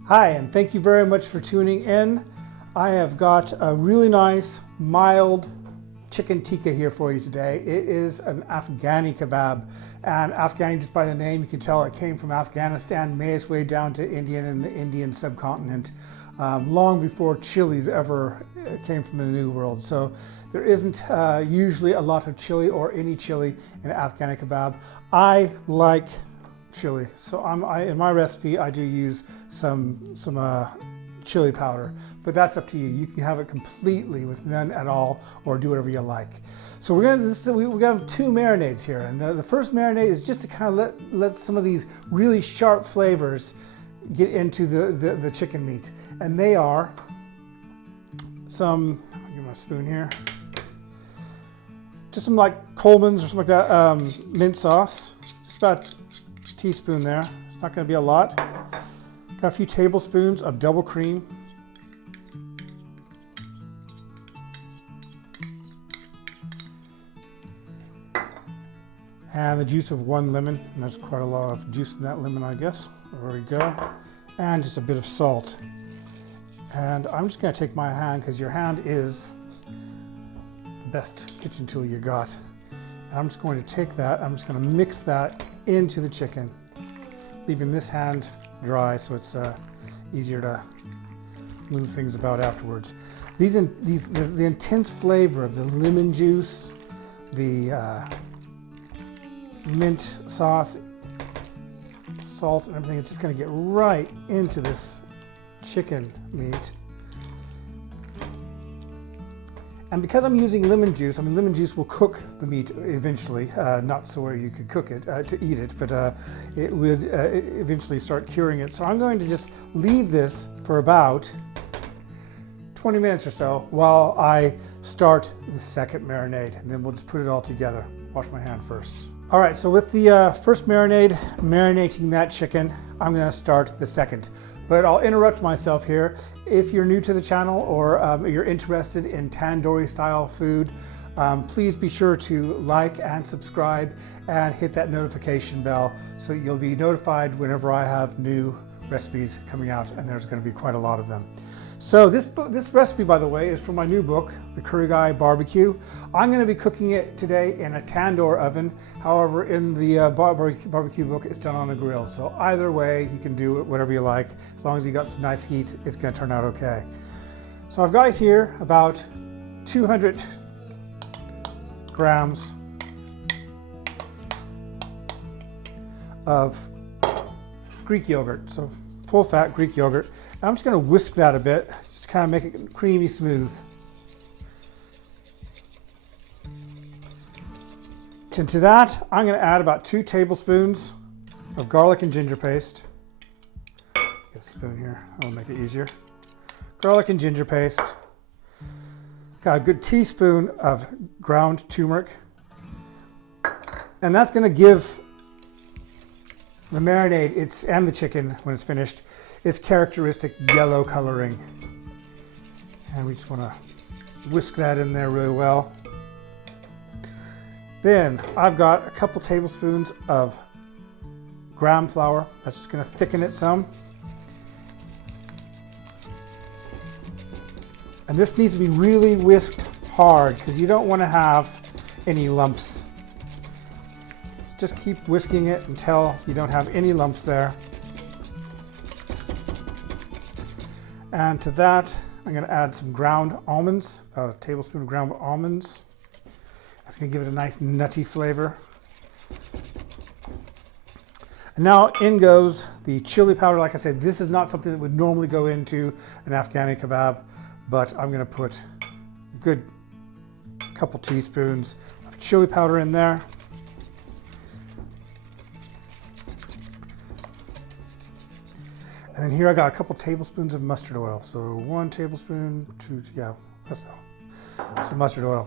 Hi, and thank you very much for tuning in. I have got a really nice, mild chicken tikka here for you today. It is an Afghani kebab, and Afghani, just by the name, you can tell it came from Afghanistan, made its way down to India and the Indian subcontinent, long before chilies ever came from the New World. So there isn't usually a lot of chili or any chili in Afghani kebab. I like chili, so in my recipe I do use some chili powder, but that's up to you. You can have it completely with none at all, or do whatever you like. So we got two marinades here, and the first marinade is just to kind of let some of these really sharp flavors get into the chicken meat, and they are some, I'll give my spoon here, just some like Coleman's or something like that, mint sauce, just about a teaspoon there. It's not going to be a lot. Got a few tablespoons of double cream. And the juice of one lemon, and there's quite a lot of juice in that lemon, I guess. There we go. And just a bit of salt. And I'm just going to take my hand, because your hand is the best kitchen tool you got. And I'm just going to take that, I'm just going to mix that into the chicken, leaving this hand dry so it's easier to move things about afterwards. The intense flavor of the lemon juice, the mint sauce, salt, and everything, it's just going to get right into this chicken meat. And because I'm using lemon juice, I mean, lemon juice will cook the meat eventually, not so where you could cook it to eat it, but it would eventually start curing it. So I'm going to just leave this for about 20 minutes or so while I start the second marinade, and then we'll just put it all together. Wash my hand first. All right, so with the first marinade, marinating that chicken, I'm gonna start the second. But I'll interrupt myself here. If you're new to the channel, or you're interested in tandoori style food, please be sure to like and subscribe and hit that notification bell so you'll be notified whenever I have new recipes coming out, and there's going to be quite a lot of them. So this recipe, by the way, is from my new book, the Curry Guy BBQ. I'm going to be cooking it today in a tandoor oven. However, in the barbecue book, it's done on a grill. So either way, you can do it whatever you like. As long as you got some nice heat, it's going to turn out okay. So I've got here about 200 grams of Greek yogurt, so full fat Greek yogurt. And I'm just going to whisk that a bit, just kind of make it creamy smooth. And to that, I'm going to add about 2 tablespoons of garlic and ginger paste. Get a spoon here, that'll make it easier. Garlic and ginger paste. Got a good teaspoon of ground turmeric. And that's going to give the marinade, and the chicken, when it's finished, its characteristic yellow coloring. And we just want to whisk that in there really well. Then I've got a couple tablespoons of gram flour. That's just going to thicken it some. And this needs to be really whisked hard, because you don't want to have any lumps. Just keep whisking it until you don't have any lumps there. And to that, I'm going to add some ground almonds, about a tablespoon of ground almonds. That's going to give it a nice nutty flavor. And now in goes the chili powder. Like I said, this is not something that would normally go into an Afghani kebab, but I'm going to put a good couple teaspoons of chili powder in there. And then here I got a couple tablespoons of mustard oil. So 1 tablespoon, 2, yeah, that's some mustard oil.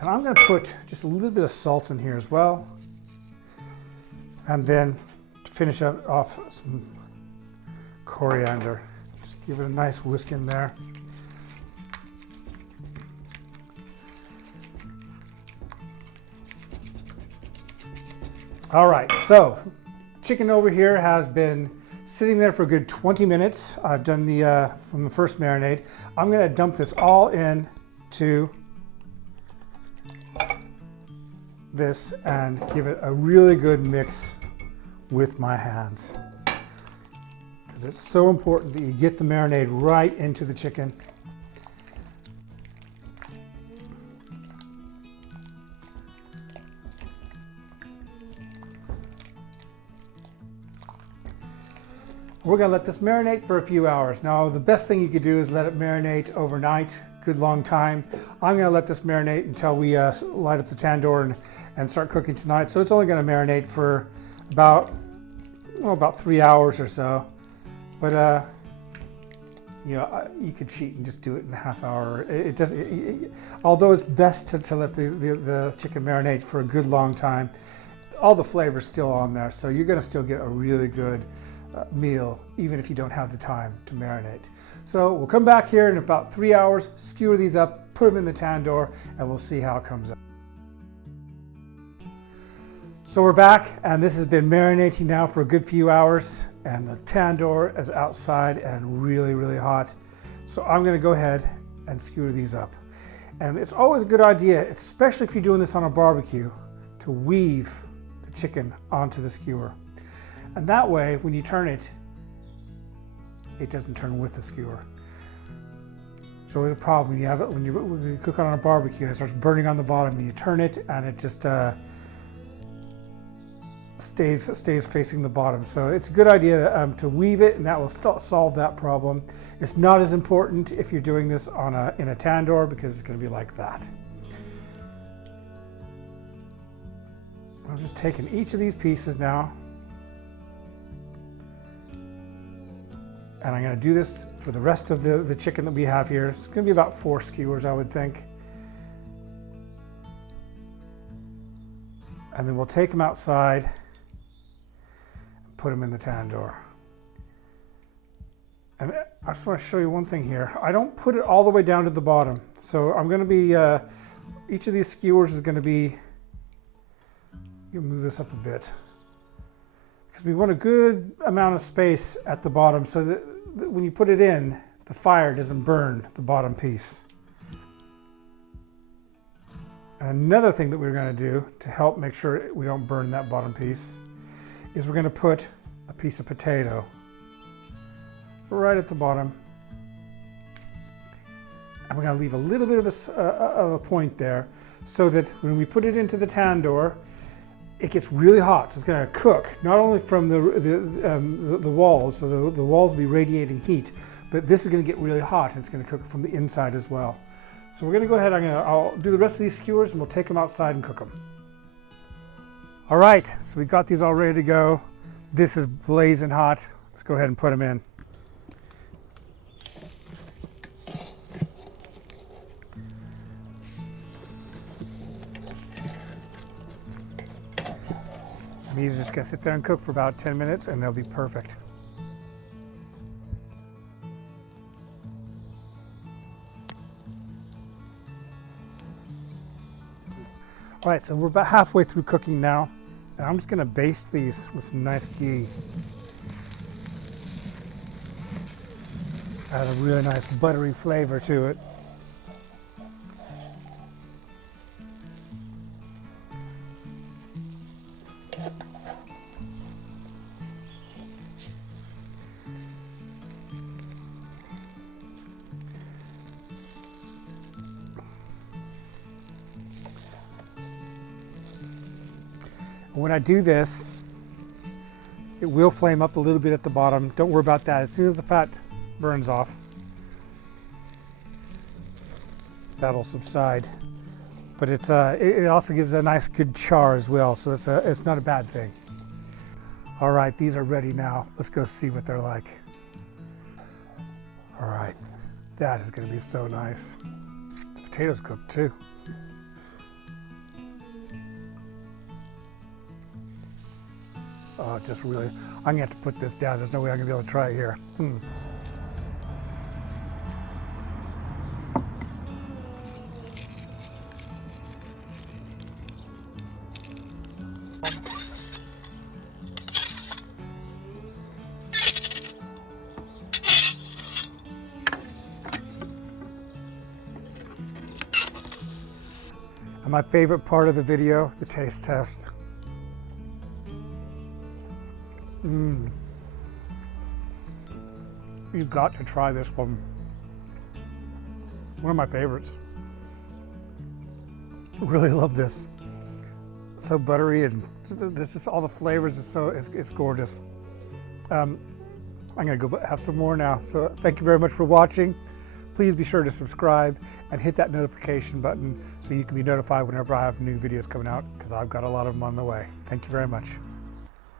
And I'm going to put just a little bit of salt in here as well. And then to finish off some coriander. Just give it a nice whisk in there. All right, so chicken over here has been sitting there for a good 20 minutes. I've done the from the first marinade. I'm gonna dump this all in to this and give it a really good mix with my hands. Because it's so important that you get the marinade right into the chicken. We're gonna let this marinate for a few hours. Now, the best thing you could do is let it marinate overnight, good long time. I'm gonna let this marinate until we light up the tandoor and start cooking tonight. So it's only gonna marinate for about 3 hours or so. But you know, you could cheat and just do it in a half hour. It doesn't. Although it's best to let the chicken marinate for a good long time, all the flavor's still on there, so you're gonna still get a really good meal, even if you don't have the time to marinate. So we'll come back here in about 3 hours, skewer these up, put them in the tandoor, and we'll see how it comes out. So we're back, and this has been marinating now for a good few hours, and the tandoor is outside and really, really hot. So I'm gonna go ahead and skewer these up. And it's always a good idea, especially if you're doing this on a barbecue, to weave the chicken onto the skewer. And that way, when you turn it, it doesn't turn with the skewer. So it's a problem when you have it when you cook it on a barbecue and it starts burning on the bottom, and you turn it and it just stays facing the bottom. So it's a good idea to weave it, and that will solve that problem. It's not as important if you're doing this in a tandoor, because it's going to be like that. I'm just taking each of these pieces now, and I'm going to do this for the rest of the chicken that we have here. It's going to be about 4 skewers, I would think. And then we'll take them outside and put them in the tandoor. And I just want to show you one thing here. I don't put it all the way down to the bottom. So I'm going to be, each of these skewers is going to be, you move this up a bit, because we want a good amount of space at the bottom so that when you put it in, the fire doesn't burn the bottom piece. And another thing that we're going to do to help make sure we don't burn that bottom piece is we're going to put a piece of potato right at the bottom. And we're going to leave a little bit of a point there so that when we put it into the tandoor, it gets really hot. So it's going to cook not only from the walls, so the walls will be radiating heat, but this is going to get really hot, and it's going to cook from the inside as well. So we're going to go ahead. I'll do the rest of these skewers, and we'll take them outside and cook them. All right, so we got these all ready to go. This is blazing hot. Let's go ahead and put them in. These are just going to sit there and cook for about 10 minutes, and they'll be perfect. All right, so we're about halfway through cooking now, and I'm just going to baste these with some nice ghee. Add a really nice buttery flavor to it. When I do this, it will flame up a little bit at the bottom. Don't worry about that. As soon as the fat burns off, that'll subside. But it also gives a nice good char as well, so it's not a bad thing. All right, these are ready now. Let's go see what they're like. All right, that is going to be so nice. The potatoes cooked too. Oh, just really, I'm gonna have to put this down. There's no way I'm gonna be able to try it here. And my favorite part of the video, the taste test. You've got to try this one. One of my favorites. Really love this. So buttery, and there's just all the flavors. It's gorgeous. I'm gonna go have some more now. So thank you very much for watching. Please be sure to subscribe and hit that notification button so you can be notified whenever I have new videos coming out, because I've got a lot of them on the way. Thank you very much.